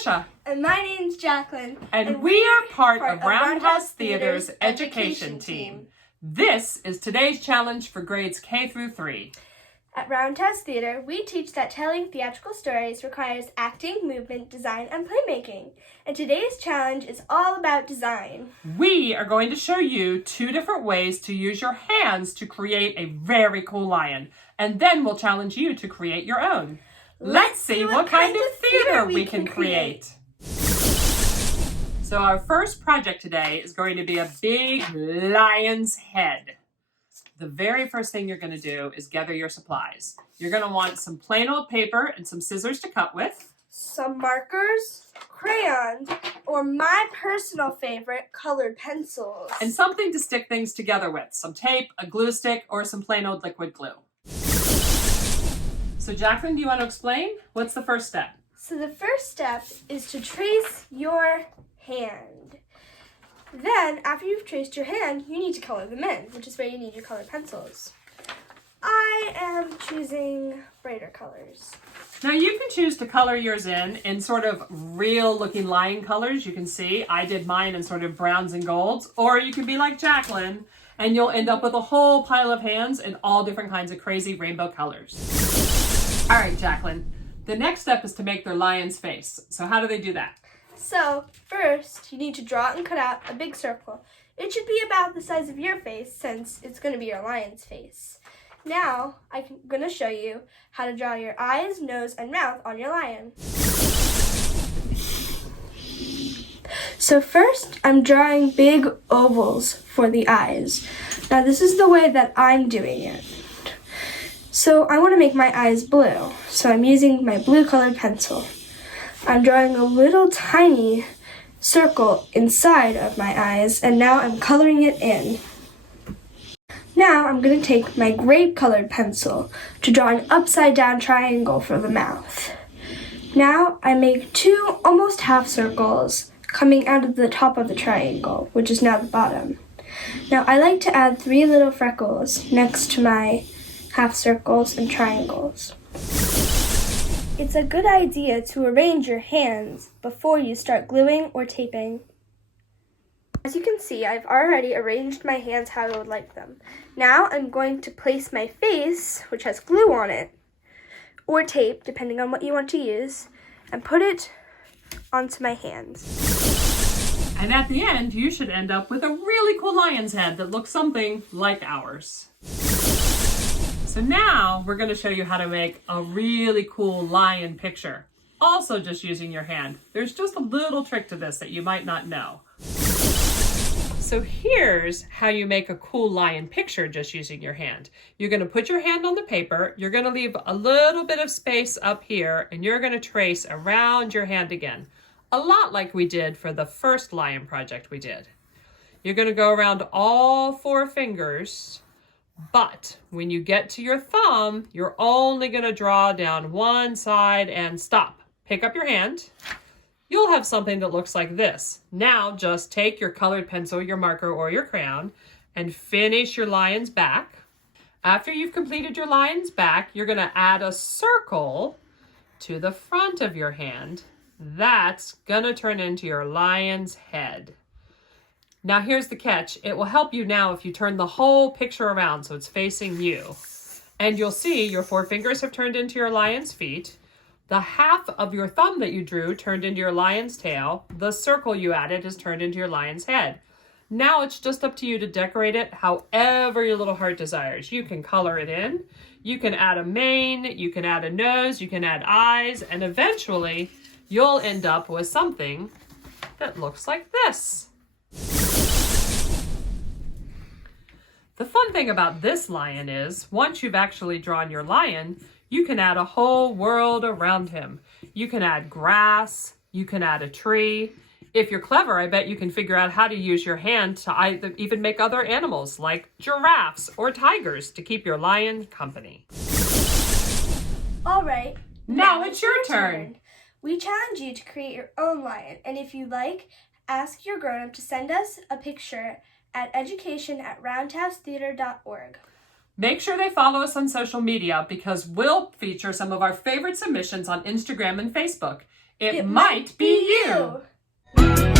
Danisha. And my name's Jacquelyn. And we are part of Roundhouse Theater's education team. This is today's challenge for grades K through 3. At Roundhouse Theater, we teach that telling theatrical stories requires acting, movement, design, and playmaking. And today's challenge is all about design. We are going to show you 2 different ways to use your hands to create a very cool lion. And then we'll challenge you to create your own. Let's see what kind of theater we can create. So our first project today is going to be a big lion's head. The very first thing you're going to do is gather your supplies. You're going to want some plain old paper and some scissors to cut with. Some markers, crayons, or my personal favorite, colored pencils. And something to stick things together with. Some tape, a glue stick, or some plain old liquid glue. So Jacquelyn, do you want to explain? What's the first step? So the first step is to trace your hand. Then, after you've traced your hand, you need to color them in, which is where you need your colored pencils. I am choosing brighter colors. Now you can choose to color yours in sort of real looking lion colors. You can see I did mine in sort of browns and golds, or you can be like Jacquelyn and you'll end up with a whole pile of hands in all different kinds of crazy rainbow colors. All right, Jacquelyn, the next step is to make their lion's face. So how do they do that? So, first, you need to draw and cut out a big circle. It should be about the size of your face since it's going to be your lion's face. Now, I'm going to show you how to draw your eyes, nose, and mouth on your lion. So first, I'm drawing big ovals for the eyes. Now, this is the way that I'm doing it. So I want to make my eyes blue, so I'm using my blue colored pencil. I'm drawing a little tiny circle inside of my eyes, and now I'm coloring it in. Now I'm going to take my grape colored pencil to draw an upside down triangle for the mouth. Now I make 2 almost half circles coming out of the top of the triangle, which is now the bottom. Now I like to add 3 little freckles next to my half circles and triangles. It's a good idea to arrange your hands before you start gluing or taping. As you can see, I've already arranged my hands how I would like them. Now I'm going to place my face, which has glue on it, or tape, depending on what you want to use, and put it onto my hands. And at the end, you should end up with a really cool lion's head that looks something like ours. So now we're going to show you how to make a really cool lion picture. Also just using your hand. There's just a little trick to this that you might not know. So here's how you make a cool lion picture just using your hand. You're going to put your hand on the paper. You're going to leave a little bit of space up here and you're going to trace around your hand again. A lot like we did for the first lion project we did. You're going to go around all 4 fingers. But when you get to your thumb, you're only going to draw down one side and stop. Pick up your hand. You'll have something that looks like this. Now just take your colored pencil, your marker, or your crayon and finish your lion's back. After you've completed your lion's back, you're going to add a circle to the front of your hand. That's going to turn into your lion's head. Now here's the catch. It will help you now if you turn the whole picture around so it's facing you. And you'll see your 4 fingers have turned into your lion's feet. The half of your thumb that you drew turned into your lion's tail. The circle you added has turned into your lion's head. Now it's just up to you to decorate it however your little heart desires. You can color it in. You can add a mane. You can add a nose. You can add eyes. And eventually you'll end up with something that looks like this. The fun thing about this lion is, once you've actually drawn your lion, you can add a whole world around him. You can add grass, you can add a tree. If you're clever, I bet you can figure out how to use your hand to even make other animals like giraffes or tigers to keep your lion company. All right. Now it's your turn. We challenge you to create your own lion, and if you like, ask your grown-up to send us a picture at education@roundhousetheater.org. Make sure they follow us on social media because we'll feature some of our favorite submissions on Instagram and Facebook. It might be you.